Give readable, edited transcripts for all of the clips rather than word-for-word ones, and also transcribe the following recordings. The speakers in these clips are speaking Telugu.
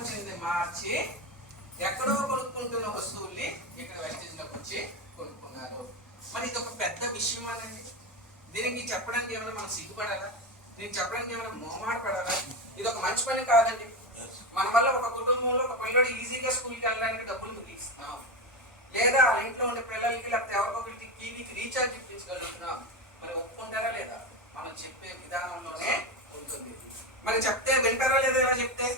ఆలోచనని మార్చి ఎక్కడో కొనుక్కుంటున్న వస్తువుల్ని ఇక్కడ వెస్టేజ్లోకి వచ్చి కొనుక్కున్నారు. మరి ఇది ఒక పెద్ద విషయం అనండి. దీనికి చెప్పడానికి ఏమైనా మనం సిగ్గుపడాలా? దీనికి చెప్పడానికి ఏమైనా మొహమాట పడాలా? ఇది ఒక మంచి పని కాదండి. మన వల్ల ఒక కుటుంబంలో ఒక పిల్లడు ఈజీగా స్కూల్కి వెళ్ళడానికి డబ్బులు మిగిలిస్తున్నాం, లేదా ఆ ఇంట్లో ఉండే పిల్లలకి లేకపోతే ఎవరికొకరికి టీవీకి రీఛార్జ్ ఇప్పించగలుగుతున్నాం. మరి ఒప్పుకుంటారా లేదా? మనం చెప్పే విధానంలోనే ఉంటుంది. మరి చెప్తే వింటారా లేదా? ఎలా చెప్తే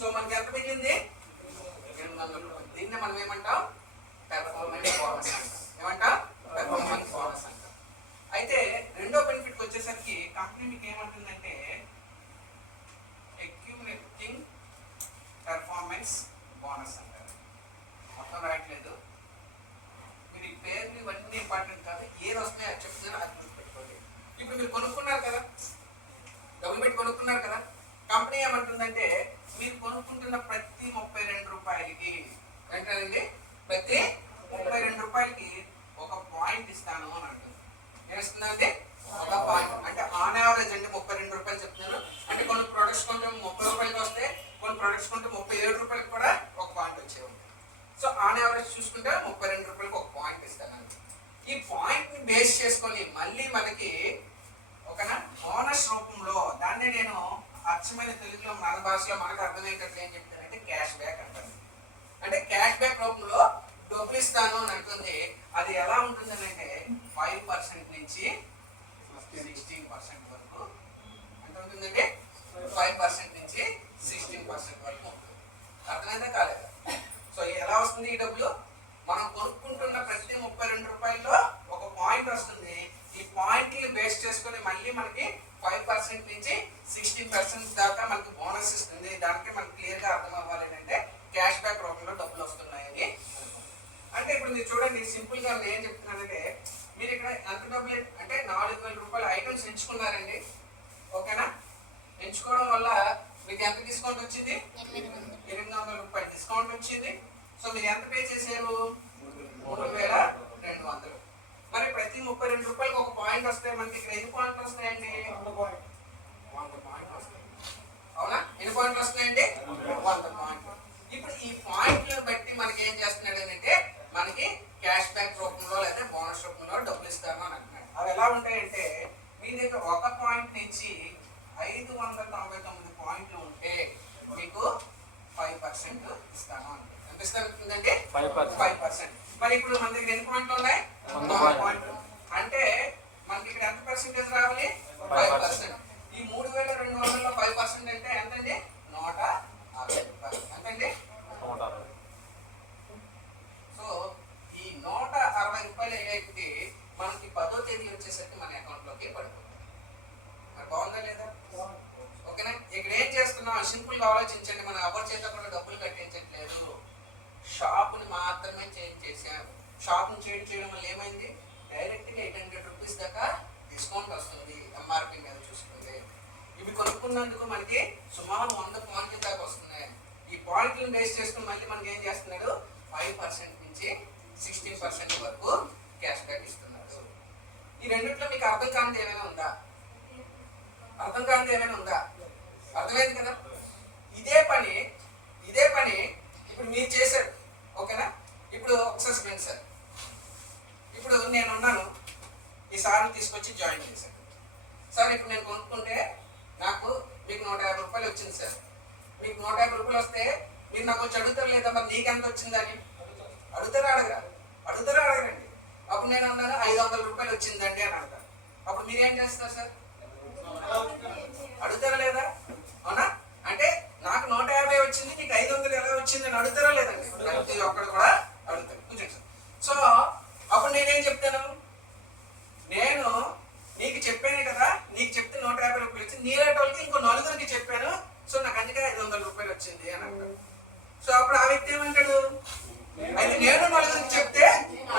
సో మనకి ఎంత మిగిలింది? 800 రూపాయలు. దీన్ని మనం ఏమంటాం? పెర్ఫార్మెన్స్ బోనస్ అంటాం. ఏమంటాం? పెర్ఫార్మెన్స్ బోనస్ అంటాం. అయితే రెండో బెనిఫిట్కి వచ్చేసరికి కంపెనీ మీకు ఏమంటుందంటే అక్యుములేటింగ్ పెర్ఫార్మెన్స్ బోనస్ అంటారు. మొత్తం రాయట్లేదు మీరు, ఈ పేర్లు ఇవన్నీ ఇంపార్టెంట్ కాదు, ఏది వస్తున్నాయో అది చెప్తున్నారో అది గుర్తుపెట్టుకోండి. ఇప్పుడు మీరు కొనుక్కున్నారు కదా, డబ్బులు పెట్టి కొనుక్కున్నారు కదా, కంపెనీ ఏమంటుందంటే మీరు కొనుక్కుంటున్న ప్రతి 32 రూపాయలకి ఏంటండి, ప్రతి 32 రూపాయలకి ఒక పాయింట్ ఇస్తాను అని అంటుంది. ఏమిస్తుందండి? ఒక పాయింట్. అంటే ఆన్ యావరేజ్ అండి 32 రూపాయలు చెప్తున్నారు. అంటే కొన్ని ప్రొడక్ట్స్ కొంటే 30 రూపాయలకి వస్తే, కొన్ని ప్రొడక్ట్స్ కొంటే 37 రూపాయలకి కూడా ఒక పాయింట్ వచ్చే ఉంటుంది. సో ఆన్ యావరేజ్ చూసుకుంటే 32 రూపాయలకి ఒక పాయింట్ ఇస్తాను. ఈ పాయింట్ ని బేస్ చేసుకొని మళ్ళీ మనకి ఒక బోనస్ రూపంలో, దాన్ని నేను అచ్చమైన తెలుగులో మన భాషలో మనకు అర్థమయ్యేటట్లు ఏం చెప్తానంటే క్యాష్ బ్యాక్ అంటాను. అంటే క్యాష్ బ్యాక్ రూపంలో డబ్బులు ఇస్తాను అని అంటుంది. అది ఎలా ఉంటుందని అంటే 5% నుంచి 16% వరకు. ఎంత ఉంటుందండి? 5% నుంచి 16% వరకు ఉంటుంది. అర్థమైందా కాలేదా? సో ఎలా వస్తుంది ఈ డబ్బులు? మనం కొనుక్కుంటున్న ప్రతి 32 రూపాయల్లో ఒక పాయింట్ వస్తుంది. ఈ పాయింట్ ని బేస్ చేసుకొని మళ్ళీ మనకి 5% నుంచి 16% దాకా మనకి బోనస్ ఇస్తుంది. దానికి మనకి క్లియర్ గా అర్థం అవ్వాలి అంటే క్యాష్ బ్యాక్ రూపంలో డబ్బులు వస్తున్నాయని. అంటే ఇప్పుడు మీరు చూడండి, సింపుల్ గా నేను ఏం చెప్తున్నానంటే, మీరు ఇక్కడ ఎంత డబ్బులు అంటే 4000 రూపాయల ఐటమ్స్ ఎంచుకున్నారండి. ఓకేనా? ఎంచుకోవడం వల్ల మీకు ఎంత డిస్కౌంట్ వచ్చింది? 800 రూపాయలు డిస్కౌంట్ వచ్చింది. సో మీరు ఎంత పే చేశారు? 3200. మరి ప్రతి 32 రూపాయలకి ఒక పాయింట్ వస్తే మనకి ఇక్కడ ఎన్ని పాయింట్లు వస్తాయండి? 100 పాయింట్లు వస్తాయి. అవునా? ఎన్ని పాయింట్లు వస్తాయండి? 100 పాయింట్లు. ఇప్పుడు ఈ పాయింట్లను బట్టి మనకి ఏం చేస్తున్నాడు అంటే మనకి క్యాష్ బ్యాక్ రూపంలో లేదా బోనస్ రూపంలో డబ్బులు ఇస్తాను అని అంటున్నాడు. అవి ఎలా ఉంటాయంటే, మీ దగ్గర ఒక పాయింట్ నుంచి 599 పాయింట్లు ఉంటే మీకు 5% ఇస్తాను అంటే. ఎంత ఇస్తానంటే 5%. మరి ఇప్పుడు మన దగ్గర ఎన్ని పాయింట్లు ఉన్నాయి? 100 పాయింట్లు. అంటే మనకి ఇక్కడ ఎంత పర్సెంటేజ్ రావాలి? 5%. ఈ 3200లో 5% అంటే ఎంతండి? 160 రూపాయలు. ఎంతండి? 160. సో ఈ 160 రూపాయలు ఏదైతే మనకి 10వ తేదీ వచ్చేసరికి మన అకౌంట్ లోకి పడిపోతుంది. మరి బాగుందా లేదా? ఓకేనా? ఇక్కడ ఏం చేస్తున్నాం? సింపుల్ గా ఆలోచించండి. మనం ఎవరి చేత కూడా డబ్బులు కట్టించట్లేదు, షాప్ని మాత్రమే చేంజ్ చేసాం. షాప్ని చేంజ్ చేయడం వల్ల ఏమైంది? డైరెక్ట్ గా 800 రూపీస్ దాకా డిస్కౌంట్ వస్తుంది ఎంఆర్పీ మీద చూసుకుంటే. ఇవి కొనుక్కున్నందుకు మనకి సుమారు 100 పాయింట్ల దాకా వస్తున్నాయి. ఈ పాయింట్లను బేస్ చేసుకుని మళ్ళీ మనకి ఏం చేస్తున్నాడు? 5% నుంచి 16% వరకు క్యాష్ బ్యాక్ ఇస్తున్నాడు. ఈ రెండిట్లో మీకు అర్థం కానిది ఏమైనా ఉందా? అర్థం కానిది ఏమైనా ఉందా? అర్థమైంది కదా? ఇదే పని ఇప్పుడు మీరు చేశారు. ఓకేనా? ఇప్పుడు ఒకసారి స్పెండ్ సార్, ఇప్పుడు నేను ఉన్నాను, ఈ సార్ని తీసుకొచ్చి జాయిన్ చేశాను. సార్ ఇప్పుడు నేను కొనుక్కుంటే నాకు మీకు 150 రూపాయలు వచ్చింది సార్. మీకు 150 రూపాయలు వస్తే మీరు నాకు వచ్చి అడుగుతారు లేదా మరి నీకెంత వచ్చిందని? అడుగుతారా అడగరండి. అప్పుడు నేను అన్నాను 500 రూపాయలు వచ్చిందండి అని అడతాను. అప్పుడు మీరేం చేస్తారు సార్? అడుగుతారా లేదా? అవునా? అంటే నాకు 150 వచ్చింది, నీకు 500 ఎలా వచ్చింది అని అడుగుతారా లేదండి? ప్రతి ఒక్కరు కూడా అడుగుతారు. కూర్చోండి సార్. సో అప్పుడు నేనేం చెప్తాను? నేను నీకు చెప్పానే కదా, నీకు చెప్తే 150 రూపాయలు వచ్చింది, నీలాంటి వాళ్ళకి ఇంకో 4 చెప్పాను, సో నాకు అందుకే 500 రూపాయలు వచ్చింది అని అంటాడు. సో అప్పుడు ఆ వ్యక్తి ఏమంటాడు? అయితే నేను 4 చెప్తే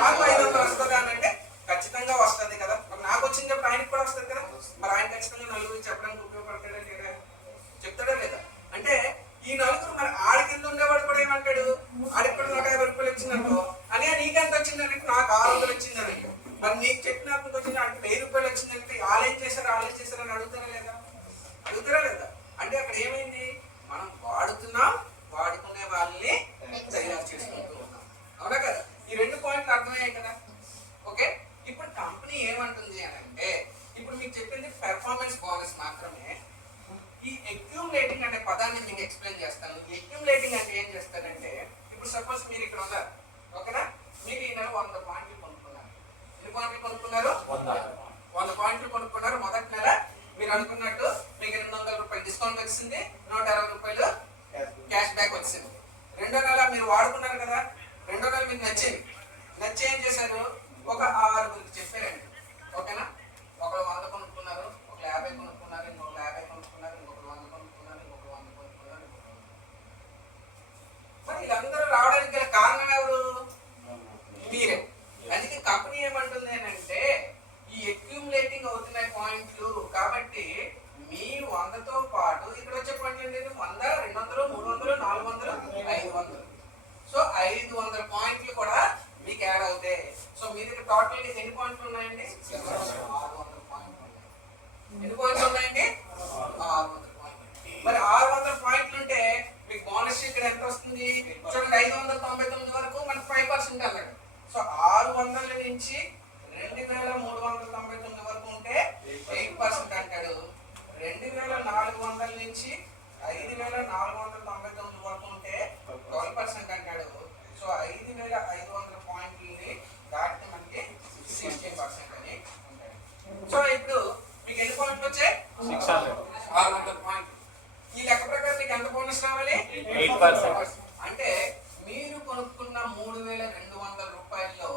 నాకు 500 వస్తుంది అని అంటే ఖచ్చితంగా వస్తుంది కదా. మరి నాకు వచ్చినప్పుడు ఆయనకి కూడా వస్తుంది కదా. మరి ఆయన ఖచ్చితంగా 4 చెప్పడానికి ఉపయోగపడతాడా లేదా? చెప్తాడా లేదా? అంటే ఈ 4 మరి ఆడి కింద ఉండేవాడు కూడా ఏమంటాడు? ఆడికి కూడా 150 రూపాయలు వచ్చిందనుకో, అని నీకెంత వచ్చిందంటే నాకు 600 వచ్చిందని. మరి నీకు చెప్పినప్పుడు వచ్చింది ఆడికి 1000 రూపాయలు వచ్చిందంటే ఆలోచన చేశారు అని అడుగుతారా లేదా? అంటే అక్కడ ఏమైంది? మనం వాడుతున్నాం, వచ్చింది, 120 రూపాయలు క్యాష్ బ్యాక్ వచ్చింది. రెండో నెల మీరు వాడుకున్నారు కదా, రెండో నెల మీకు నచ్చింది, నచ్చి ఏం చేశారు, ఒక 6 చెప్పారండి. ఓకేనా, ఒకరు 100 కొనుక్కున్నారు, ఒకరు 50 కొనుక్కున్నారు, ఇంకొకరు 50 కొనుక్కున్నారు, ఇంకొకరు 100 కొనుక్కున్నారు, ఇంకొకరు 100 కొనుక్కున్నారు, ఇంకొకరు 100. మరి వీళ్ళందరూ రావడానికి గల కారణం ఎవరు? మీరే. అందుకే కంపెనీ ఏమంటుంది అంటే ఈ అక్యూములేటింగ్ అవుతున్నాయి పాయింట్లు కాబట్టి మీ 100తో పాటు ఇక్కడ వచ్చే పాయింట్లు ఏంటంటే 100, 200, 300, 400, 500. సో 500 పాయింట్లు కూడా మీకు యాడ్ అవుతాయి. సో మీ దగ్గర టోటల్ ఎన్ని పాయింట్లు ఉన్నాయండి? 600 పాయింట్లు ఉన్నాయి. ఎన్ని పాయింట్లు ఉన్నాయండి? 600 పాయింట్లు. మరి 600 పాయింట్లు ఉంటే మీకు బోనస్ ఇక్కడ ఎంత వస్తుంది చూడండి, 599 వరకు మనకు 5% అన్నాడు. సో 600 నుంచి 2399 వరకు ఉంటే 8% అంటాడు. 2400 నుంచి 5499 వరకు ఉంటే 12% అంటాడు. సో 5500 పాయింట్లని దాటితే మనకి 16% అని ఉంటాడు. సో ఇప్పుడు మీకు ఎన్ని పాయింట్లు వచ్చాయి? 600 పాయింట్లు. ఈ లెక్క ప్రకారం మీకు ఎంత బోనస్ రావాలి? 8%. అంటే మీరు కొనుక్కున్న 3200 రూపాయల్లో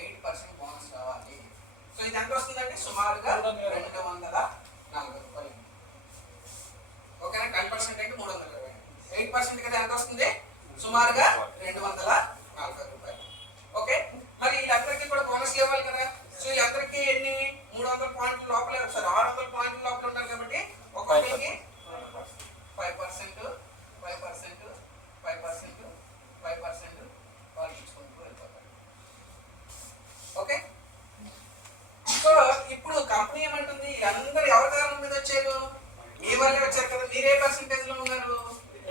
8% బోనస్ రావాలి. సో ఇది ఎంత వస్తుందంటే సుమారుగా 240 రూపాయలు. ఓకేనా, 10% అంటే 320. 8% కదా ఎంత వస్తుంది? సుమారుగా 240 రూపాయలు. ఓకే, మరి వీళ్ళందరికీ కూడా బోనస్ ఇవ్వాలి కదా. సో వీళ్ళందరికీ ఎన్ని 300 పాయింట్ల లోపలే, సారీ 600 పాయింట్ల లోపల ఉన్నారు కాబట్టి ఒక్కొక్కరికి 5% 5% 5% 5% వాళ్ళు ఇచ్చుకుంటూ వెళ్ళిపోతారు. ఓకే, సో ఇప్పుడు కంపెనీ ఏమంటుంది, అందరు ఎవరి కారణం మీద వచ్చారు? మీ వల్లే వచ్చారు కదా. మీరు ఏ పర్సెంటేజ్ లో ఉన్నారు?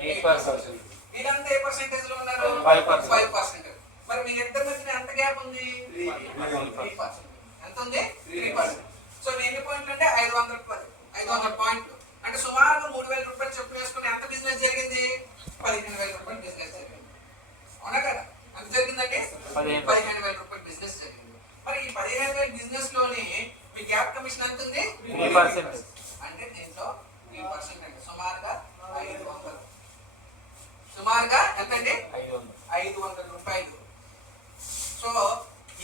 8%. వీళ్ళంతా ఏ పర్సెంటేజ్ లో ఉన్నారు? 5%. మరి మీ ఇద్దరి మధ్య ఎంత గ్యాప్ ఉంది? 3%. ఎంత ఉంది? 3%. సో ఎన్ని పాయింట్లు అంటే 500 పాయింట్లు అంటే సుమారుగా 3000 రూపాయలు చెప్పు వేసుకుని ఎంత బిజినెస్ జరిగింది? 15000 రూపాయలు బిజినెస్ జరిగింది. అవునా కదా? ఎంత జరిగిందండి? 15000 రూపాయలు బిజినెస్ జరిగింది. మరి ఈ 15000 బిజినెస్ లోని మీ గ్యాప్ కమిషన్ ఎంత ఉంది? 3%. అంటే దీంట్లో 3% అండి. సుమారుగా 500. సుమారుగా ఎంతండి? 500 రూపాయలు. సో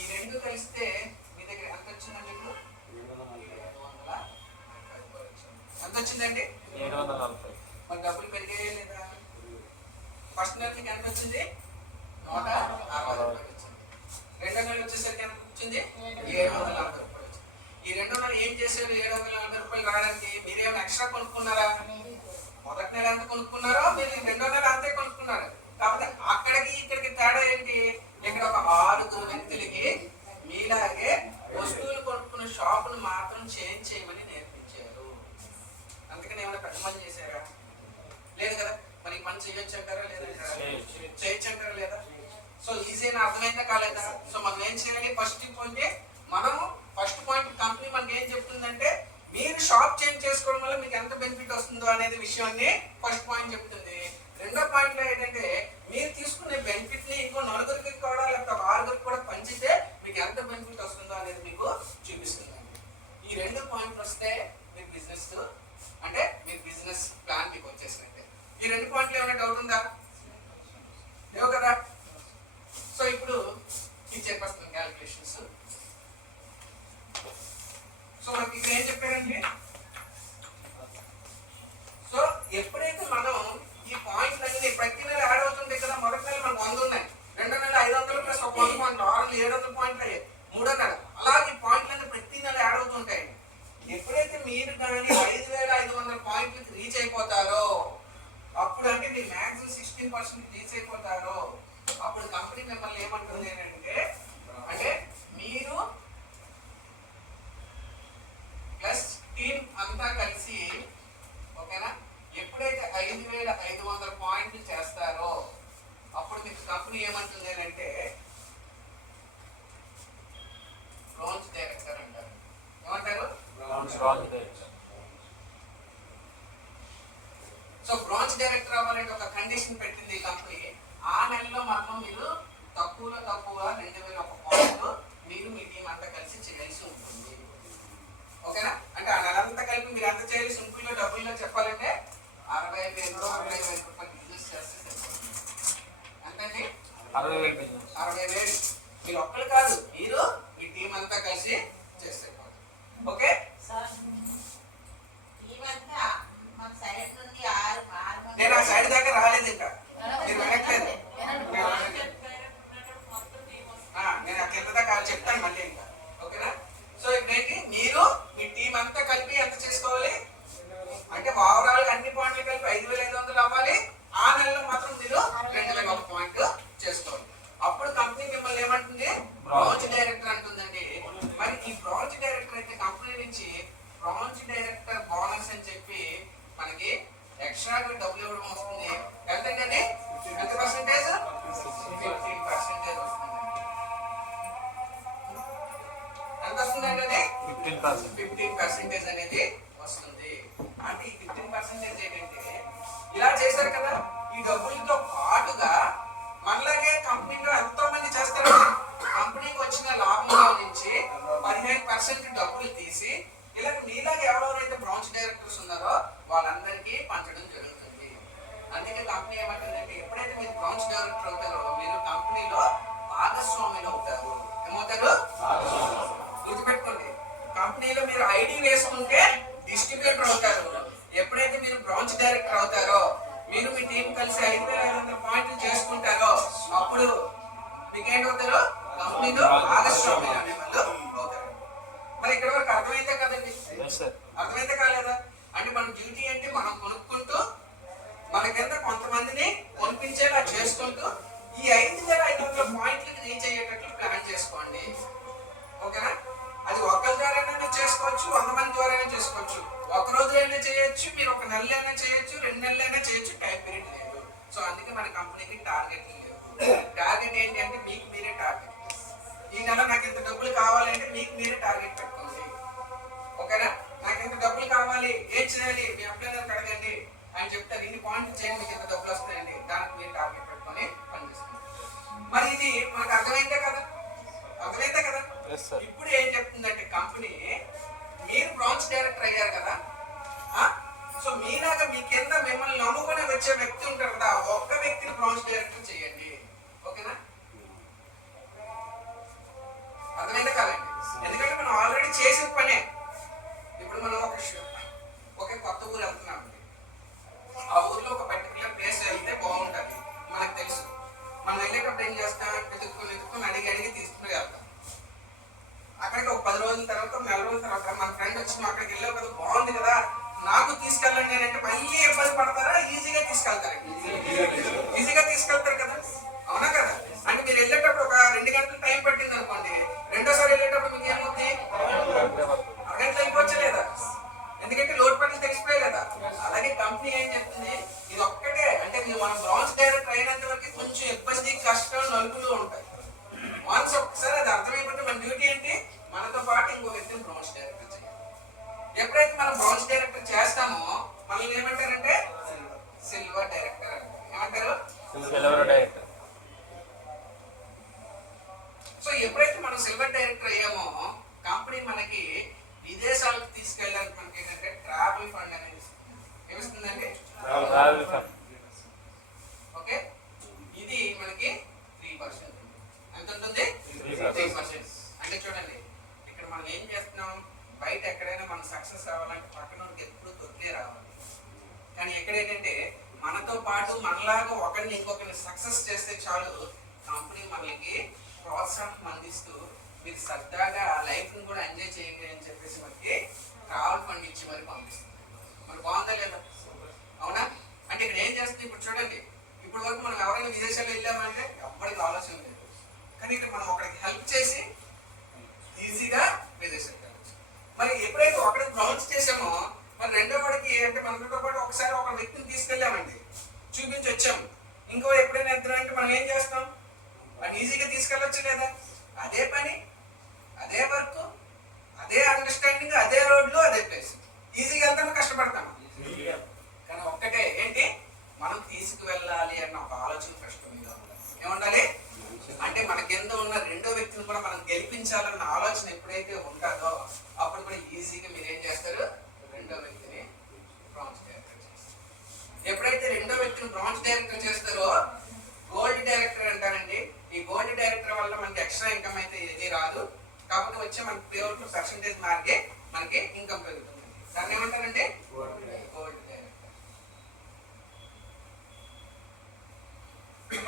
ఈ రెండు కలిస్తే మీ దగ్గర ఎంత వచ్చిందండి? ఇప్పుడు 740 ఎంత వచ్చిందండి? 740. మరి డబ్బులు పెరిగాయా లేదా? ఫస్ట్ నెల మీకు ఎంత వచ్చింది? 160 రూపాయలు వచ్చింది. రెండో నెల వచ్చేసరికి ఎంత వచ్చింది? 740 రూపాయలు వచ్చింది. ఈ రెండో నెల ఏం చేశారు? 740 రూపాయలు రావడానికి మీరేమైనా ఎక్స్ట్రా కొనుక్కున్నారా? మొదటి నెల ఎంత కొనుక్కున్నారో మీరు రెండో నెల అంతే కొనుక్కున్నారు. కాకపోతే అక్కడికి ఇక్కడికి తేడా ఏంటి? ఇక్కడ ఒక 6 వ్యక్తులకి మీలాగే వస్తువులు కొనుక్కున్న షాపును మాత్రం చేంజ్ చేయమని నేర్పించారు. అందుకని ఏమైనా పెద్ద పని చేశారా? లేదు కదా. మరి పని చేయొచ్చు అంటారా లేదా? చేయొచ్చు అంటారా లేదా? సో ఈజీ అని అర్థమైందా కాలేదా? సో మనం ఏం చేయాలి? ఫస్ట్ పాయింట్ కంపెనీ మనకి ఏం చెప్తుందంటే మీరు షాప్ చేంజ్ చేసుకోవడం వల్ల మీకు ఎంత బెనిఫిట్ వస్తుందో అనేది విషయాన్ని ఫస్ట్ పాయింట్ చెప్తుంది. రెండో పాయింట్ లో ఏంటంటే మీరు తీసుకునే బెనిఫిట్ ని ఇంకో 4గురికి కూడా లేకపోతే 6గురికి కూడా పంచితే మీకు ఎంత బెనిఫిట్ వస్తుందో అనేది మీకు చూపిస్తుంది. ఈ 2 పాయింట్లు వస్తే మీరు బిజినెస్ అంటే మీరు బిజినెస్ ప్లాన్ మీకు వచ్చేసినట్టే. ఈ 2 పాయింట్లు ఏమైనా డౌట్ ఉందా? లేవు కదా. సో ఇప్పుడు ఇది చెప్పేస్తాను క్యాలిక్యులేషన్స్. సో మనకి ఇక్కడ ఏం చెప్పారండి? సో ఎప్పుడైతే మనం ఈ పాయింట్లు అన్ని ప్రతి నెల యాడ్ అవుతుంది కదా. మొదటి నెల మనకు 100 ఉన్నాయి, రెండో నెల 500 ప్లస్ 100 పాయింట్లు, 700 పాయింట్లు అయ్యాయి, మూడో నెల అలాగే పాయింట్లన్నీ ప్రతి నెల యాడ్ అవుతుంటాయి. ఎప్పుడైతే మీరు కానీ 5500 పాయింట్లకి రీచ్ అయిపోతారో అప్పుడు అంటే మీరు మ్యాక్సిమం 16% రీచ్ అయిపోతారో అప్పుడు కంపెనీ మిమ్మల్ని ఏమంటుంది అంటే మీరు ప్లస్ టీమ్ అంతా కలిసి ఓకేనా ఎప్పుడైతే 5500 పాయింట్లు చేస్తారో అప్పుడు మీకు కంపెనీ ఏమంటుంది అంటే బ్రాంచ్ డైరెక్టర్ అంటారు. ఏమంటారు? సో బ్రాంచ్ డైరెక్టర్ అవ్వాలంటే ఒక కండిషన్ పెట్టింది ఈ కంపెనీ. ఆ నెలలో మాత్రం మీరు తక్కువ 2001 పాయింట్ మీరు మీ టీం అంతా కలిసి చేయాల్సి ఉంటుంది. ఓకేనా? అంటే ఆ నెలంతా కలిపి మీరు ఎంత చేయాలి? సింపుల్ గా డబ్బుల్లో చెప్పాలంటే రూపాయలు బిజినెస్ చేస్తే సరిపోతుంది. ఎంతండి? 60,000 బిజినెస్. 60,000. మీరు ఒక్కరు కాదు, మీరు మీ టీం అంతా కలిసి చేస్తే ఓకే. నేను ఆ సైడ్ దాకా రాలేదు ఇంకా, మీరు వెళ్ళట్లేదు. నేను ఆ కింద దాకా చెప్తాను మళ్ళీ ఇంకా, ఓకేనా? సో ఇక్కడికి మీరు మీ టీం అంతా కలిపి ఎంత చేసుకోవాలి అంటే ఓవరాల్ అన్ని పాయింట్లు కలిపి 5,500 అవ్వాలి. ఆ నెలలో మాత్రం మీరు 2,001 పాయింట్ చేసుకోవాలి. అప్పుడు కంపెనీ మిమ్మల్ని ఏమంటుంది? బ్రాంచ్ డైరెక్టర్ అంటుందండి. మరి ఈ బ్రాంచ్ డైరెక్టర్ అయితే కంపెనీ నుంచి బ్రాంచ్ డైరెక్టర్ బోనస్ అని చెప్పి మనకి ఎక్స్ట్రాగా డబ్బులు ఇవ్వడం వస్తుంది. ఎంతండి? ఎంత పర్సెంటేజ్? 15% వస్తుంది. ఎంత వస్తుందండి? 15% అనేది వస్తుంది. అంటే ఈ 15% ఏంటంటే ఇలా చేశారు కదా, ఈ డబ్బులతో పాటుగా మనలాగే కంపెనీలో ఎంతో మంది చేస్తారు. కంపెనీకి వచ్చిన లాభంలో నుంచి 15% డబ్బులు తీసి ఇలా మీలాగా ఎవరెవరైతే బ్రాంచ్ డైరెక్టర్స్ ఉన్నారో వాళ్ళందరికీ పంచడం జరుగుతుంది. అందుకే కంపెనీ ఏమంటుందంటే ఎప్పుడైతే మీరు బ్రాంచ్ డైరెక్టర్ అవుతారో మీరు కంపెనీలో భాగస్వాములు అవుతారు. ఏమవుతారు? గుర్తుపెట్టుకోండి, కంపెనీలో మీరు ఐడి వేసుకుంటే డిస్ట్రిబ్యూటర్ అవుతారు. ఎప్పుడైతే మీరు బ్రాంచ్ డైరెక్టర్ అవుతారో మీరు మీ టీం కలిసి 5,500 పాయింట్లు చేసుకుంటారో అప్పుడు మీకు ఏంటవుతారు? కంపెనీలో భాగస్వాములు అనే వాళ్ళు అవుతారు. మరి ఇక్కడ వరకు అర్థమైందే కదండి? అర్థమైందే కాలేదా? అంటే మన డ్యూటీ ఏంటి? మనం కొనుక్కుంటూ మన కింద కొంతమందిని కొనిపించేలా చేసుకుంటూ ఈ 5,500 పాయింట్లకి రీచ్ అయ్యేటట్లు ప్లాన్ చేసుకోండి. ఓకేనా? అది ఒకరి ద్వారానే చేసుకోవచ్చు, 100 మంది ద్వారానే చేసుకోవచ్చు. ఒక రోజు అయినా చేయొచ్చు, మీరు ఒక నెల అయినా చేయొచ్చు, 2 నెలలైనా చేయొచ్చు. టైం పీరియడ్ లేదు. సో అందుకే మన కంపెనీకి టార్గెట్ లేదు. టార్గెట్ ఏంటి అంటే మీకు మీరే టార్గెట్. ఈ నెల నాకు ఇంత డబ్బులు కావాలంటే మీకు మీరే టార్గెట్ పెట్టుకోండి. ఓకేనా? నాకు ఇంత డబ్బులు కావాలి, ఏం చేయాలి? మీ అప్లైనర్కి అడగండి, ఆయన చెప్తారు ఇన్ని పాయింట్లు చేయండి మీకు ఇంత డబ్బులు వస్తాయండి. దానికి మీరు టార్గెట్ పెట్టుకొని పనిచేసుకోండి. మరి ఇది మనకు అర్థమైందే కదా? అర్థమైతే కదా? ఇప్పుడు ఏం చెప్తుందంటే కంపెనీ మీరు బ్రాంచ్ డైరెక్టర్ అయ్యారు కదా, సో మీలాగా మీ కింద మిమ్మల్ని నమ్ముకునే వచ్చే వ్యక్తి ఉంటారు కదా, ఒక్క వ్యక్తిని బ్రాంచ్ డైరెక్టర్ చేయండి. ఓకేనా? అర్థమైతే కాదండి? ఎందుకంటే మనం ఆల్రెడీ చేసిన పనే. ఇప్పుడు మనం ఒక కొత్త ఊరు వెళ్తున్నాం. ఆ ఊర్లో ఒక పర్టికులర్ ప్లేస్ వెళ్తే బాగుంటుంది మనకు తెలుసు. మనం వెళ్ళేటప్పుడు ఏం చేస్తాం? ఎదుర్కొని అడిగి తీసుకుని వెళ్తాం. అక్కడికి ఒక 10 రోజుల తర్వాత, 4 రోజుల తర్వాత మన ఫ్రెండ్ వచ్చి అక్కడికి వెళ్ళావు కదా, బాగుంది కదా, నాకు తీసుకెళ్ళండి అంటే మళ్ళీ ఇబ్బంది పడతారా? ఈజీగా తీసుకెళ్తారండి. ఈజీగా తీసుకెళ్తారు కదా, అవునా కదా? అంటే మీరు వెళ్ళేటప్పుడు ఒక 2 గంటలు టైం పట్టింది అనుకోండి, రెండోసారి వెళ్ళేటప్పుడు మీకు ఏమవుతుంది? అరగంటలు అయిపోవచ్చలేదా? ఎందుకంటే లోడ్ పట్టిలు తెలిసిపోయలేదా? అలాగే కంపెనీ ఏం చెప్తుంది, ఇది ఒక్కటే అంటే మీరు మన బ్రాంచ్ డైరెక్టర్ అయినంత వరకు కొంచెం ఇబ్బంది, కష్టం, నలుపులు ఉంటాయి. వన్స్ ఒకసారి అది అర్థమైపోతే మన డ్యూటీ ఏంటి? మనతో పాటు ఇంకో వ్యక్తిని బ్రాంచ్ డైరెక్టర్ చేయాలి. ఎప్పుడైతే మనం బ్రాంచ్ డైరెక్టర్ చేస్తామో మనల్ని ఏమంటారంటే సిల్వర్ డైరెక్టర్ అంటారు. ఏమంటారు? Silver director. సో ఎప్పుడైతే మనం సిల్వర్ డైరెక్టర్ అయ్యామో కంపెనీ మనకి విదేశాలకు తీసుకెళ్ళడానికి మనకి ఏంటంటే ట్రావెల్ ఫండ్ అనేది ఇస్తుంది. ఏమిస్తుందండి? Travel fund. ఓకే, ఇది మనకి 3%. ఎంత ఉంటుంది? 3%. అంటే చూడండి, ఇక్కడ మనం ఏం చేస్తున్నాం? బయట ఎక్కడైనా మనం సక్సెస్ అవ్వాలంటే పక్కన ఎప్పుడు దొరికే రావాలి. కానీ ఎక్కడేంటంటే మనతో పాటు మనలాగా ఒకరిని ఇంకొకరిని సక్సెస్ చేస్తే చాలు, కంపెనీ మనకి ప్రోత్సాహం అందిస్తూ మీరు సరదాగా లైఫ్ని కూడా ఎంజాయ్ చేయండి అని చెప్పేసి మనకి ట్రావెల్ ఫండ్ ఇచ్చి మరి పంపిస్తుంది. మరి బాగుందా లేదా? అవునా? అంటే ఇక్కడ ఏం చేస్తుంది? ఇప్పుడు చూడండి, ఇప్పుడు వరకు మనం ఎవరైనా విదేశాల్లో వెళ్ళామంటే ఎవ్వరికి ఆలోచన లేదు. కానీ ఇక్కడ మనం ఒకరికి హెల్ప్ చేసి ఈజీగా విదేశాలకు వెళ్ళచ్చు. మరి ఎప్పుడైతే ఒకరికి బ్రౌన్స్ చేసామో మరి రెండో వాడికి అంటే మనతో పాటు ఒకసారి ఒక వ్యక్తిని తీసుకెళ్ళామండి, చూపించి వచ్చాము. ఇంకో ఎప్పుడైనా వెళ్తున్నామంటే మనం ఏం చేస్తాం? అది ఈజీగా తీసుకెళ్ళచ్చు లేదా? అదే పని, అదే వర్క్, అదే అండర్స్టాండింగ్, అదే రోడ్లు, అదే ప్లేస్. ఈజీగా వెళ్తాము, కష్టపడతాము. కానీ ఒక్కటే ఏంటి? మనం తీసుకువెళ్ళాలి అన్న ఒక ఆలోచన ఫస్ట్ మీద ఉండాలి. ఏముండాలి అంటే మన కింద ఉన్న రెండో వ్యక్తిని కూడా మనం గెలిపించాలన్న ఆలోచన ఎప్పుడైతే ఉంటుందో అప్పుడు కూడా ఈజీగా మీరు ఏం చేస్తారు? రెండో వ్యక్తిని బ్రాంచ్ డైరెక్టర్ చేస్తారు. ఎప్పుడైతే రెండో వ్యక్తిని బ్రాంజ్ డైరెక్టర్ చేస్తారో గోల్డ్ డైరెక్టర్ అంటారండి. ఈ గోల్డ్ డైరెక్టర్ వల్ల మనకి ఎక్స్ట్రా ఇన్కమ్ అయితే ఏది రాదు, కాకపోతే వచ్చే మనకి ప్యూర్ పర్సంటేజ్ మార్కే మనకి ఇన్కమ్ పెరుగుతుంది. దాన్ని ఏమంటారంటే గోల్డ్ డైరెక్టర్.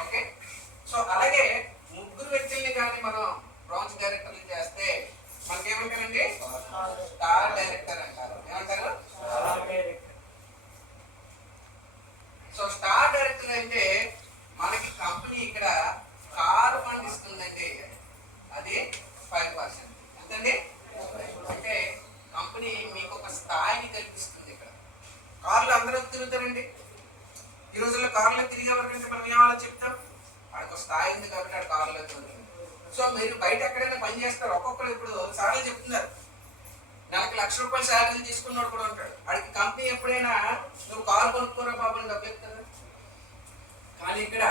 ఓకే, సో అలాగే ముగ్గురు వ్యక్తుల్ని కానీ మనం బ్రాంజ్ డైరెక్టర్లు చేస్తే మనకి ఏమంటారండి స్టార్ డైరెక్టర్ అంటారు. ఏమంటారు? సో స్టార్ డైరెక్టర్ అంటే మనకి కంపెనీ ఇక్కడ కారు ఫండ్ ఇస్తుందండి, అది 5%. ఎంతండి? అంటే కంపెనీ మీకు ఒక స్థాయిని కల్పిస్తుంది. ఇక్కడ కార్లు అందరూ తిరుగుతారండి. ఈ రోజుల్లో కార్లో తిరిగే వరకంటే మనం ఏమైనా చెప్తాం, ఆడికి ఒక స్థాయి ఉంది కాబట్టి ఆడు కార్లో తిరుగుతుంది. సో మీరు బయట ఎక్కడైనా పని చేస్తారు, ఒక్కొక్కరు ఇప్పుడు సార్లు చెప్తున్నారు నెలకు ₹1,00,000 శాలరీ తీసుకున్నాడు కూడా ఉంటాడు. వాడికి కంపెనీ ఎప్పుడైనా నువ్వు కారు కొనుక్కోరా బాబు అని డబ్బు చెప్తారు. కానీ ఇక్కడ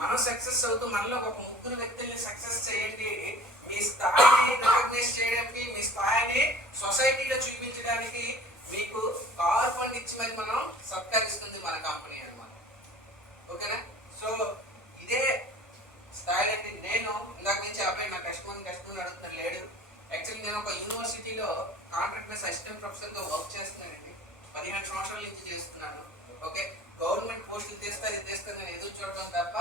మనం సక్సెస్ అవుతూ మనలో ఒక ముగ్గురు వ్యక్తుల్ని సక్సెస్ చేయండి, మీ స్థాయిని రికగ్నైజ్ చేయడానికి, మీ స్థాయిని సొసైటీలో చూపించడానికి మీకు కార్ ఫండ్ ఇచ్చి మరి మనం సత్కరిస్తుంది మన కంపెనీ అన్నమాట. ఓకేనా? సో ఇదే స్థాయి అంటే నేను ఇందాక నుంచి అబ్బాయి నా కష్టమని అడుగుతున్నారు లేడు. యాక్చువల్లీ నేను ఒక యూనివర్సిటీలో కాంట్రాక్ట్ బేస్ అసిస్టెంట్ ప్రొఫెసర్గా వర్క్ చేస్తున్నానండి. 15 సంవత్సరాల నుంచి చేస్తున్నాను. ఓకే, గవర్నమెంట్ పోస్టులు తీస్తే నేను ఎదురు చూడడం తప్ప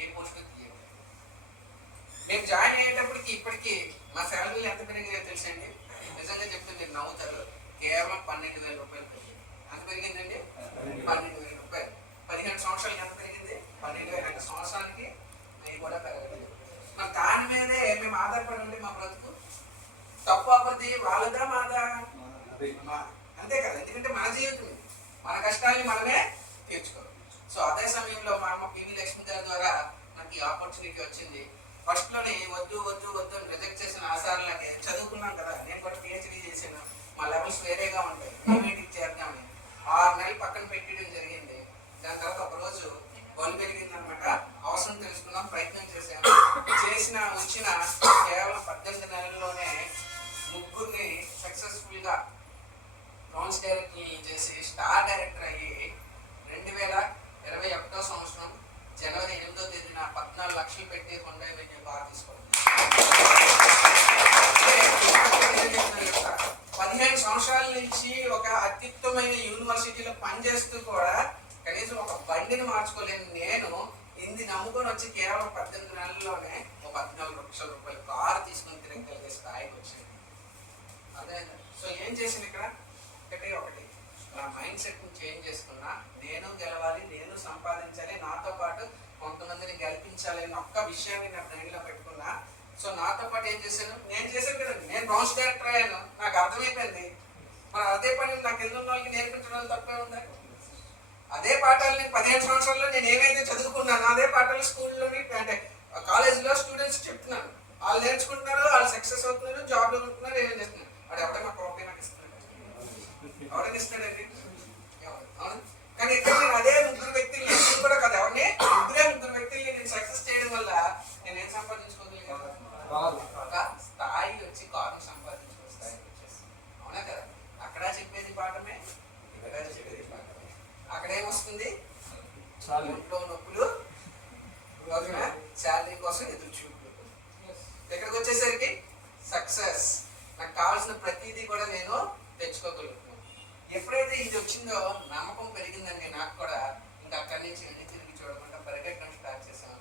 ఏ పోస్టులు తీయలేదు. నేను జాయిన్ అయ్యేటప్పటికి ఇప్పటికీ మా శాలరీలు ఎంత పెరిగిందో తెలుసండి. నిజంగా చెప్తే మీరు నవ్వుతారు. కేవలం ₹12,000 పెరిగింది. ఎంత పెరిగిందండి? ₹12,000. 15 సంవత్సరాలకి ఎంత పెరిగింది? 12,000. అంటే సంవత్సరానికి నేను కూడా పెరగలేదు. మరి దాని మీదే మేము ఆధారపడి ఉంటే మా బ్రతుకు తప్పు అవ్వద్ది. వాళ్ళదా మాదా? అంతే కదా, ఎందుకంటే మన జీవితం ఇది, మన కష్టాన్ని మనమే తీర్చుకోవాలి. సో అదే సమయంలో మా అమ్మ పివి లక్ష్మి గారి ద్వారా నాకు ఈ ఆపర్చునిటీ వచ్చింది. ఫస్ట్ లోనే వద్దు వద్దు వద్దు అని రిజెక్ట్ చేసిన ఆసారాలకి చదువుకున్నాం కదా, నేను కూడా పిహెచ్డీ చేశాను, మా లెవెల్స్ వేరేగా ఉంటాయి, ఏమేంటికి చేద్దామని 6 నెలలు పక్కన పెట్టడం జరిగింది. దాని తర్వాత ఒకరోజు బలు పెరిగింది అనమాట. అవసరం తెలుసుకున్నాం, ప్రయత్నం చేశాను. వచ్చిన కేవలం 18 నెలల్లోనే ముగ్గురిని సక్సెస్ఫుల్ గా బ్రాంజ్ డైరెక్టర్ చేసి స్టార్ డైరెక్టర్ అయ్యి 2021 సంవత్సరం జనవరి 8వ తేదీన 14 లక్షలు పెట్టి హోండా వెన్యూ కార్ తీసుకోండి. 15 సంవత్సరాల నుంచి ఒక అత్యుత్తమైన యూనివర్సిటీలో పనిచేస్తూ కూడా కనీసం ఒక బండిని మార్చుకోలేని నేను ఇది నమ్ముకొని వచ్చి కేవలం 18 నెలల్లోనే ఒక 14 లక్షల రూపాయలు కారు తీసుకుని తిరగలిగే స్థాయికి వచ్చింది. అదే సో ఏం చేసింది ఇక్కడ ఒకటి నా మైండ్ సెట్ ని చేంజ్ చేసుకున్నా. నేను గెలవాలి, నేను సంపాదించాలి, నాతో పాటు కొంతమందిని గెలిపించాలి అని ఒక్క విషయాన్ని నా బ్రెయిన్ లో పెట్టుకున్నా. సో నాతో పాటు ఏం చేశాను, నేను చేశాను కదండి, నేను బ్రాంచ్ డైరెక్టర్ అయ్యాను, నాకు అర్థమైపోయింది. మరి అదే పని నాకు ఎన్నో వాళ్ళకి నేర్పించడం తప్పే ఉందా? అదే పాఠాలని 15 సంవత్సరాల్లో నేను ఏమైతే చదువుకున్నాను అదే పాఠాలు స్కూల్లోని అంటే కాలేజీలో స్టూడెంట్స్ చెప్తున్నాను. వాళ్ళు నేర్చుకుంటున్నారు, వాళ్ళు సక్సెస్ అవుతున్నారు, జాబ్లో ఉంటున్నారు, ఏమేం చేస్తున్నారు. వాడు ఎవడైనా ప్రాపర్టీ నాకు ఇస్తున్నాడు, ఎవరైనా ఇస్తున్నాడండి? అవును. కానీ ఇక్కడ నేను అదే ముగ్గురు వ్యక్తుల్ని కూడా కదా, ఎవరిని ముగ్గురు వ్యక్తుల్ని నేను సక్సెస్ చేయడం వల్ల నేను ఏం సంపాదించుకోగలిగాను? ఒక స్థాయి వచ్చి కారు సంపాదించుకో స్థాయికి వచ్చేసి. అవునా కదా? అక్కడ చెప్పేది పాఠమే, ఇక్కడ చెప్పేది పాఠమే. అక్కడ ఏమొస్తుంది? ఇంట్లో నొప్పులు, శాలరీ కోసం ఎదురు చూపులు. ఇక్కడికి వచ్చేసరికి సక్సెస్, నాకు కావాల్సిన ప్రతిదీ కూడా నేను తెచ్చుకోగలుగుతున్నాను. ఎప్పుడైతే ఇది వచ్చిందో నమ్మకం పెరిగిందండి నాకు కూడా. ఇంకా అక్కడి నుంచి వెళ్ళి తిరిగి చూడకుండా పరిగెట్టడం స్టార్ట్ చేశాను.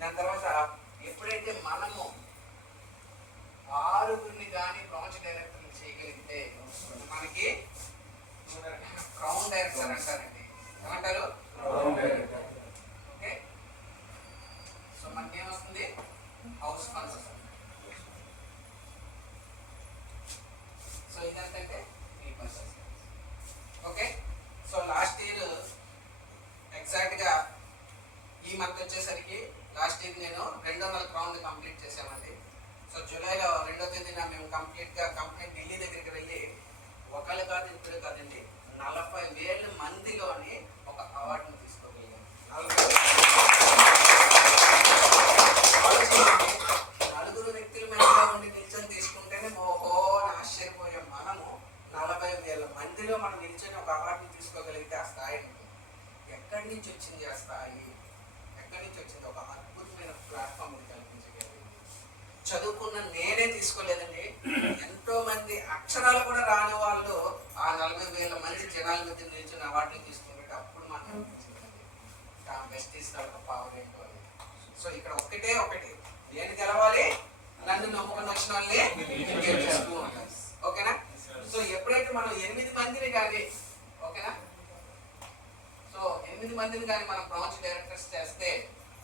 దాని తర్వాత ఎప్పుడైతే మనము 6గురిని కానీ బ్రాంచ్ డైరెక్టర్లు చేయగలిగితే మనకి క్రౌన్ డైరెక్టర్ అంటారండి. ఏమంటారు? ఓకే, సో మనకి ఏమొస్తుంది? House funds. సో ఇదంటే 3%. Okay, so last year exact గా ఈ మంత్ వచ్చేసరికి లాస్ట్ ఇయర్ నేను 200 క్రౌన్ కంప్లీట్ చేశామండి. సో జూలైలో 2వ తేదీన మేము కంప్లీట్ ఢిల్లీ దగ్గరికి వెళ్ళి ఒకళ్ళు కాదు ఇద్దరు కాదండి 40,000 మందిలోని ఒక అవార్డును తీసుకోగలిగాం. 4 వ్యక్తుల మధ్యలో ఉండి నిల్చొని తీసుకుంటేనే ఓహో ఆశ్చర్యపోయాం. మనము 40,000 మందిలో మనం నిల్చొని ఒక అవార్డుని తీసుకోగలిగితే ఆ స్థాయి అవార్డులు తీసుకుంటే అప్పుడు మనకు అనిపించింది బెస్ట్ ఇస్తాడు పవర్ ఏంటో అని. సో ఇక్కడ ఒకటి నేను గెలవాలి, నన్ను నమ్ముకుని వచ్చిన వాళ్ళే గెలిపిస్తూ ఉంటాను. ఓకేనా? సో ఎప్పుడైతే మనం 8 మందిని కానీ, ఓకేనా, సో 8 మందిని కానీ మనం బ్రాంచ్ డైరెక్టర్స్ చేస్తే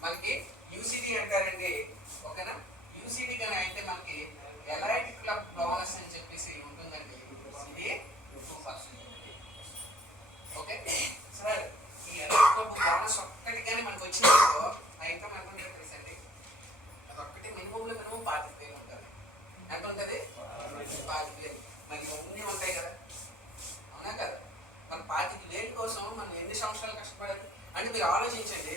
మనకి యూసిడి అంటారండి. ఓకేనా? యూసిడి కానీ అయితే మనకి ఎలైట్ క్లబ్ బోనస్ అని చెప్పేసి ఉంటుందండి. ఇది 2%. ఓకే సరే, ఈ ఎలైట్ క్లబ్ బోనస్ ఒక్కటి కానీ మనకు వచ్చినప్పుడు ఆ ఇన్కమ్ ఎంత ఉంటుంది తెలుసండి? అదొక్కటి మినిమం 25,000 ఉంటుంది. ఎంత ఉంటుంది? 25,000. మనకి అన్నీ ఉంటాయి కదా, అవునా కదా? మన 25,000 కోసం మనం ఎన్ని సంవత్సరాలు కష్టపడాలి అంటే మీరు ఆలోచించండి.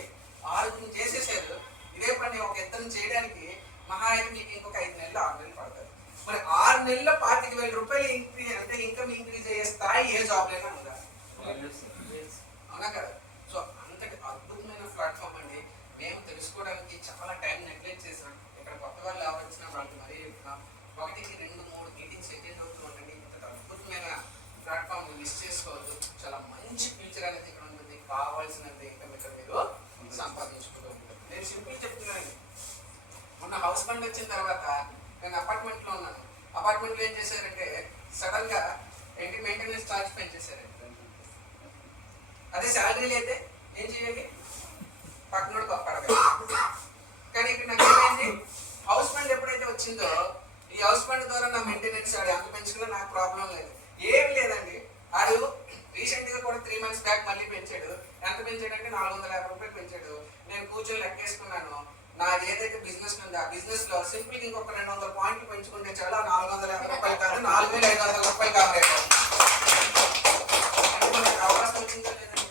6 చేసేసారు, ఇదే పని ఒక ఇద్దరిని చేయడానికి మహా అయితే మీకు ఇంకొక 5 నెలలు 6 నెలలు పడుతుంది. మరి 6 నెలల్లో 25,000 రూపాయలు ఇంక్రీజ్ అంటే ఇన్కమ్ ఇంక్రీజ్ అయ్యే స్థాయి ఏ జాబ్లైనా ఉందా? అవునా కదా? సో అంతటి అద్భుతమైన ప్లాట్ఫామ్ అండి. మేము తెలుసుకోవడానికి చాలా టైం నెగ్లెక్ట్ చేసాం. ఇక్కడ కొత్త వాళ్ళు ఎవరు వచ్చినా వాళ్ళకి మరీ చెప్తున్నాం, 1కి 2-3 మీటింగ్స్ అటెండ్ అవుతూ ఉండండి. ఇంత అద్భుతమైన ప్లాట్ఫామ్ మిస్ చేసుకోవద్దు. చాలా మంచి ఫ్యూచర్ అనేది ఇక్కడ ఉంటుంది. కావాల్సినంత ఇన్కమ్ ఇక్కడ మీరు సంపాదించుకుంటూ ఉంటారు. నేను సింపుల్ చెప్తున్నాను. మొన్న హౌస్ ఫండ్ వచ్చిన తర్వాత నేను అపార్ట్మెంట్లో ఉన్నాను. అపార్ట్మెంట్లో ఏం చేశారంటే సడన్గా ఏంటి మెయింటెనెన్స్ ఛార్జ్ పెంచేశారండి. అదే శాలరీలు అయితే ఏం చేయాలి? పక్కనోడు పడగలి. కానీ ఇక్కడ నాకు ఏమైంది? హౌస్ ఫండ్ ఎప్పుడైతే వచ్చిందో ఈ హౌస్ ఫండ్ ద్వారా నా మెయింటెనెన్స్ ఆడు ఎంత పెంచుకున్నా నాకు ప్రాబ్లం లేదు, ఏం లేదండి. ఆడు రీసెంట్గా కూడా 3 months బ్యాక్ మళ్ళీ పెంచాడు. ఎంత పెంచాడంటే 450 రూపాయలు పెంచాడు. నేను కూర్చొని లెక్కేసుకున్నాను, నాది ఏదైతే బిజినెస్ ఉందో ఆ బిజినెస్ లో సింపుల్ ఇంకొక 200 పాయింట్లు పెంచుకుంటే చాలా 450 రూపాయలు కాదు 4,500 రూపాయలు కావాలి. అవకాశం వచ్చిందా లేదండి?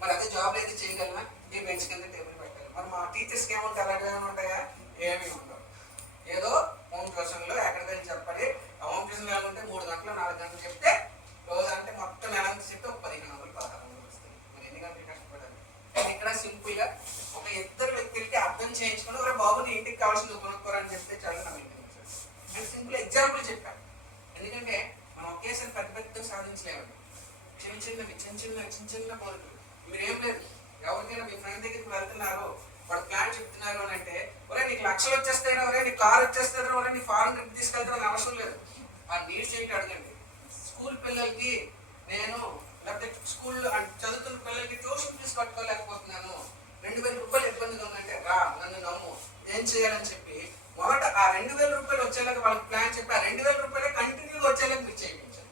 మరి అదే జాబ్ అయితే చేయగలమా? ఈ బెంచ్ కింద టేబుల్ పెట్టాలి. మరి మా టీచర్స్కి ఏముంటాయి? అలాంటివి ఏమైనా ఉంటాయా? ఏమీ ఉండవు. ఏదో హోమ్ ట్యూషన్లో ఎక్కడికి వెళ్ళి చెప్పాలి. ఆ హోమ్ ట్యూషన్ ఏమంటే 3 గంటలు 4 గంటలు చెప్తే రోజు అంటే మొత్తం నెలంతా చెప్తే ఒక 1500-1600 వస్తుంది. మరి ఎన్ని గంటలు కష్టపడాలి? కానీ ఇక్కడ సింపుల్ గా ఒక ఇద్దరు వ్యక్తులకి అర్థం చేయించుకుని ఒక బాబుని ఇంటికి కావాల్సింది కొనుక్కోరని చెప్తే చాలా నా మెయింటెనెన్స్. నేను సింపుల్ ఎగ్జాంపుల్ చెప్పాను. ఎందుకంటే మనం ఒకేసారి పెద్ద సాధించలేమండి. చిన్న చిన్న కోరికలు. మీరేం లేదు, ఎవరికైనా మీ ఫ్రెండ్ దగ్గరికి వెళ్తున్నారు, వాడు ప్లాన్ చెప్తున్నారు అని అంటే ఒరే నీకు లక్షలు వచ్చేస్తాయినా, ఒరే నీ కార్ వచ్చేస్తారా, ఒరే నీ ఫారెన్ ట్రిప్ తీసుకెళ్తారని అవసరం లేదు. ఆ నీడ్స్ ఏంటి అడగండి. స్కూల్ పిల్లలకి నేను లేకపోతే స్కూల్లో చదువుతున్న పిల్లలకి ట్యూషన్ ఫీజు కట్టుకోలేకపోతున్నాను, 2,000 రూపాయలు ఇబ్బందిగా ఉందంటే రా నన్ను నమ్ము ఏం చేయాలని చెప్పి మొదట ఆ 2,000 రూపాయలు వచ్చేలాగా వాళ్ళకి ప్లాన్ చెప్పి ఆ 2,000 రూపాయలే కంటిన్యూగా వచ్చేలాగా మీరు చేయించాలి.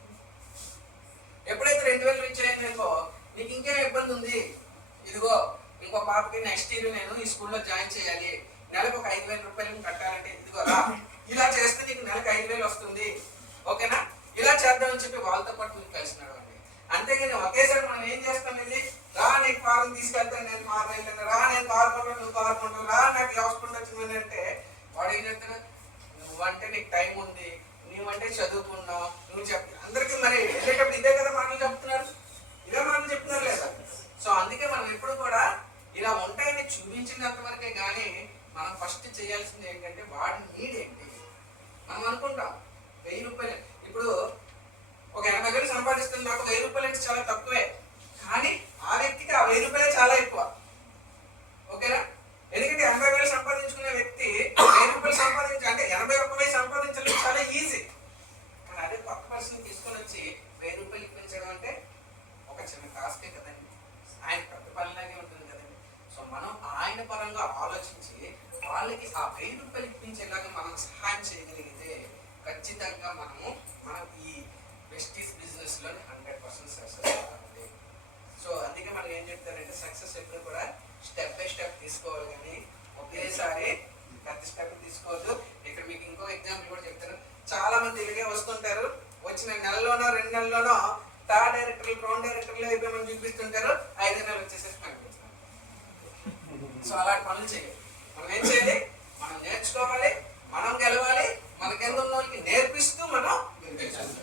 ఎప్పుడైతే 2,000 రీచ్ అయిందనుకో నీకు ఇంకేం ఇబ్బంది ఉంది, ఇదిగో ఇంకో పాపకి నెక్స్ట్ ఇయర్ నేను ఈ స్కూల్లో జాయిన్ చేయాలి, నెలకు ఒక 5,000 రూపాయలు కట్టాలంటే ఇదిగో రా, ఇలా చేస్తే నీకు నెలకు 5,000 వస్తుంది, ఓకేనా, ఇలా చేద్దామని చెప్పి వాళ్ళతో పాటు మీరు కలిసినాడు అండి. అంతేగాని ఒకేసారి మనం ఏం చేస్తాం, వెళ్ళి రా నీకు ఫారెన్ తీసుకెళ్తాను, నేను ఫారెన్ వెళ్తాను, రా నేను కారుకుంటాను, నువ్వు కారుకుంటావు, రా నాకు హాస్పిటల్ వచ్చిందని అంటే వాడు ఏం చెప్తాడు, నువ్వంటే నీకు టైం ఉంది, నువ్వంటే చదువుకున్నావు, నువ్వు చెప్తా అందరికీ మరి వెళ్ళేటప్పుడు ఇదే కదా మాటలు చెప్తున్నారు, ఇదే మాటలు చెప్తున్నారు లేదా? సో అందుకే మనం ఎప్పుడు కూడా ఇలా ఉంటాయని చూపించినంత వరకే కానీ మనం ఫస్ట్ చేయాల్సింది ఏంటంటే వాడి నీడ్ ఏంటి. మనం అనుకుంటాం 1000 రూపాయలు, ఇప్పుడు ఒక 80,000 సంపాదిస్తుంది, నాకు 1000 రూపాయలు అంటే చాలా తక్కువే, కానీ ఆ వ్యక్తికి ఆ 1000 రూపాయలు చాలా ఎక్కువ, ఓకేనా? ఎందుకంటే 80,000 సంపాదించుకునే వ్యక్తి 1000 రూపాయలు సంపాదించి అంటే 81,000 సంపాదించడం చాలా ఈజీ. కానీ అదే కొత్త పర్సన్ తీసుకొని వచ్చి 1000 రూపాయలు ఇప్పించడం అంటే ఒక చిన్న టాస్కే కదండి, ఆయన పెద్ద పనిలాగే ఉంటుంది కదండి. సో మనం ఆయన పరంగా ఆలోచించి వాళ్ళకి ఆ 1000 రూపాయలు ఇప్పించేలాగా మనం సహాయం చేయగలిగితే ఖచ్చితంగా మనం ఈ వెస్టీస్ బిజినెస్ లో 100% సక్సెస్ అవుతుంది. సో అందుకే మనం ఏం చెప్తారంటే సక్సెస్ ఎప్పుడు కూడా స్టెప్ బై స్టెప్ తీసుకోవాలి, కానీ ఒకేసారి పెద్ద స్టెప్ తీసుకోవద్దు. ఇక్కడ మీకు ఇంకో ఎగ్జాంపుల్ కూడా చెప్తాను. చాలా మంది ఇలాగే వస్తుంటారు, వచ్చిన నెలలోనో 2 నెలల్లోనో టాప్ డైరెక్టర్లు గ్రౌండ్ డైరెక్టర్లు అయిపోయి చూపిస్తుంటారు, 5 నెలలు వచ్చేసేసి కనిపిస్తారు. సో అలాంటి పనులు చేయాలి. మనం ఏం చేయాలి, మనం నేర్చుకోవాలి, మనం గెలవాలి, మనకెందున్న వాళ్ళకి నేర్పిస్తూ మనం గెలిచాలి.